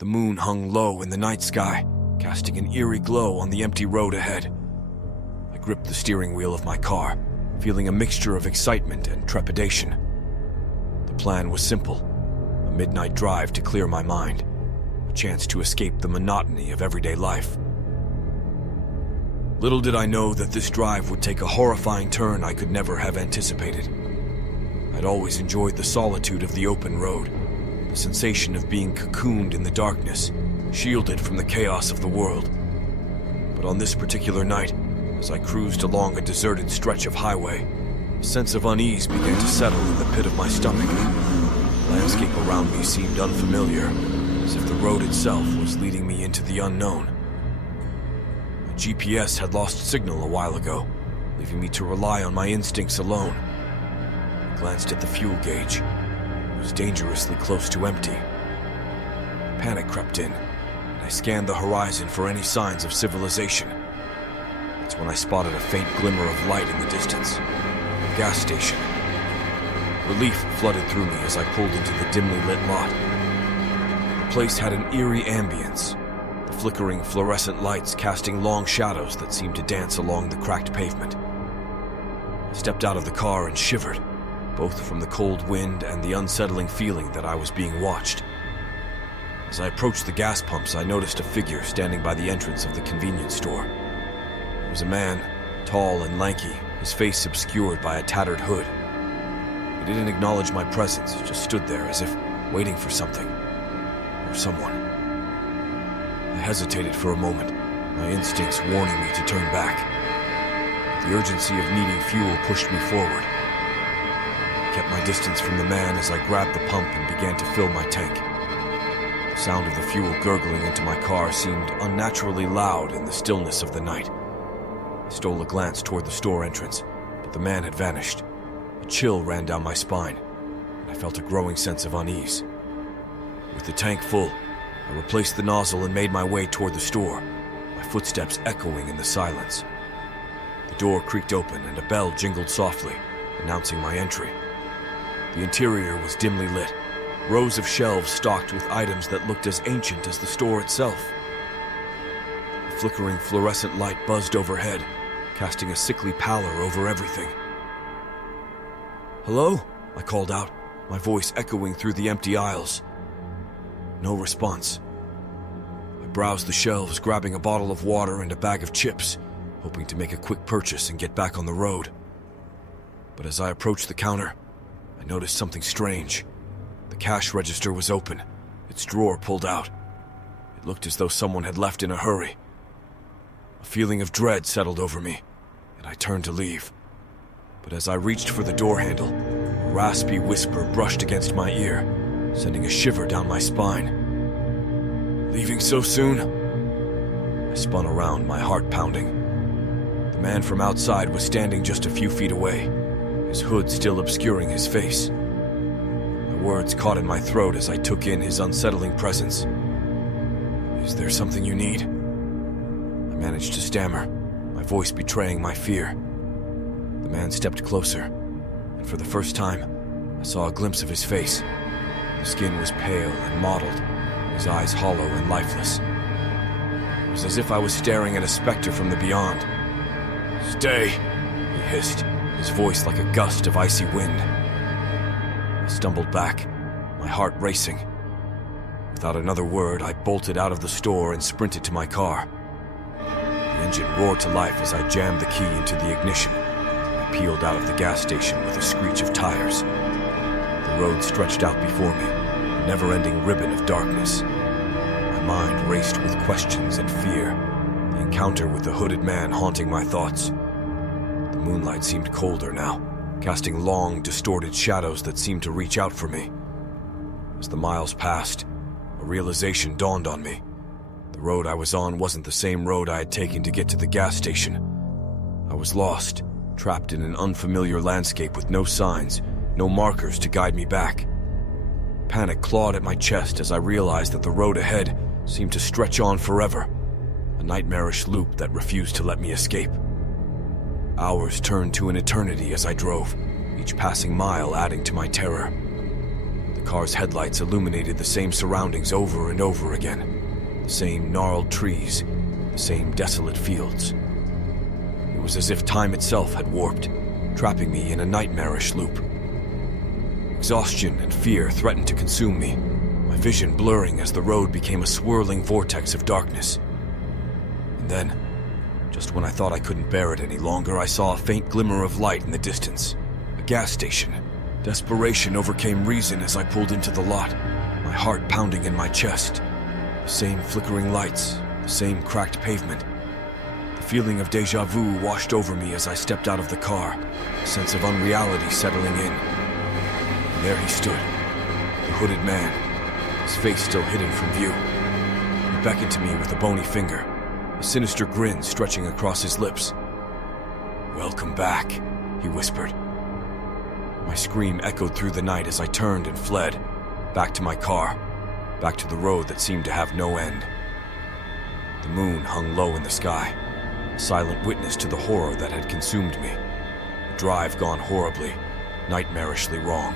The moon hung low in the night sky, casting an eerie glow on the empty road ahead. I gripped the steering wheel of my car, feeling a mixture of excitement and trepidation. The plan was simple: a midnight drive to clear my mind, a chance to escape the monotony of everyday life. Little did I know that this drive would take a horrifying turn I could never have anticipated. I'd always enjoyed the solitude of the open road, the sensation of being cocooned in the darkness, shielded from the chaos of the world. But on this particular night, as I cruised along a deserted stretch of highway, a sense of unease began to settle in the pit of my stomach. The landscape around me seemed unfamiliar, as if the road itself was leading me into the unknown. My GPS had lost signal a while ago, leaving me to rely on my instincts alone. I glanced at the fuel gauge. It was dangerously close to empty. Panic crept in, and I scanned the horizon for any signs of civilization. That's when I spotted a faint glimmer of light in the distance. A gas station. Relief flooded through me as I pulled into the dimly lit lot. The place had an eerie ambience, the flickering fluorescent lights casting long shadows that seemed to dance along the cracked pavement. I stepped out of the car and shivered, both from the cold wind and the unsettling feeling that I was being watched. As I approached the gas pumps, I noticed a figure standing by the entrance of the convenience store. It was a man, tall and lanky, his face obscured by a tattered hood. He didn't acknowledge my presence, just stood there as if waiting for something, or someone. I hesitated for a moment, my instincts warning me to turn back. The urgency of needing fuel pushed me forward. I kept my distance from the man as I grabbed the pump and began to fill my tank. The sound of the fuel gurgling into my car seemed unnaturally loud in the stillness of the night. I stole a glance toward the store entrance, but the man had vanished. A chill ran down my spine, and I felt a growing sense of unease. With the tank full, I replaced the nozzle and made my way toward the store, my footsteps echoing in the silence. The door creaked open and a bell jingled softly, announcing my entry. The interior was dimly lit, rows of shelves stocked with items that looked as ancient as the store itself. A flickering fluorescent light buzzed overhead, casting a sickly pallor over everything. "Hello?" I called out, my voice echoing through the empty aisles. No response. I browsed the shelves, grabbing a bottle of water and a bag of chips, hoping to make a quick purchase and get back on the road. But as I approached the counter, I noticed something strange. The cash register was open, its drawer pulled out. It looked as though someone had left in a hurry. A feeling of dread settled over me, and I turned to leave. But as I reached for the door handle, a raspy whisper brushed against my ear, sending a shiver down my spine. "Leaving so soon?" I spun around, my heart pounding. The man from outside was standing just a few feet away, his hood still obscuring his face. My words caught in my throat as I took in his unsettling presence. "Is there something you need?" I managed to stammer, my voice betraying my fear. The man stepped closer, and for the first time, I saw a glimpse of his face. His skin was pale and mottled, his eyes hollow and lifeless. It was as if I was staring at a specter from the beyond. "Stay," he hissed, his voice like a gust of icy wind. I stumbled back, my heart racing. Without another word, I bolted out of the store and sprinted to my car. The engine roared to life as I jammed the key into the ignition. I peeled out of the gas station with a screech of tires. The road stretched out before me, a never-ending ribbon of darkness. My mind raced with questions and fear, the encounter with the hooded man haunting my thoughts. The moonlight seemed colder now, casting long, distorted shadows that seemed to reach out for me. As the miles passed, a realization dawned on me. The road I was on wasn't the same road I had taken to get to the gas station. I was lost, trapped in an unfamiliar landscape with no signs, no markers to guide me back. Panic clawed at my chest as I realized that the road ahead seemed to stretch on forever, a nightmarish loop that refused to let me escape. Hours turned to an eternity as I drove, each passing mile adding to my terror. The car's headlights illuminated the same surroundings over and over again. The same gnarled trees, the same desolate fields. It was as if time itself had warped, trapping me in a nightmarish loop. Exhaustion and fear threatened to consume me, my vision blurring as the road became a swirling vortex of darkness. And then, just when I thought I couldn't bear it any longer, I saw a faint glimmer of light in the distance. A gas station. Desperation overcame reason as I pulled into the lot, my heart pounding in my chest. The same flickering lights, the same cracked pavement. The feeling of déjà vu washed over me as I stepped out of the car, a sense of unreality settling in. And there he stood, the hooded man, his face still hidden from view. He beckoned to me with a bony finger, a sinister grin stretching across his lips. "Welcome back," he whispered. My scream echoed through the night as I turned and fled, back to my car, back to the road that seemed to have no end. The moon hung low in the sky, a silent witness to the horror that had consumed me. A drive gone horribly, nightmarishly wrong.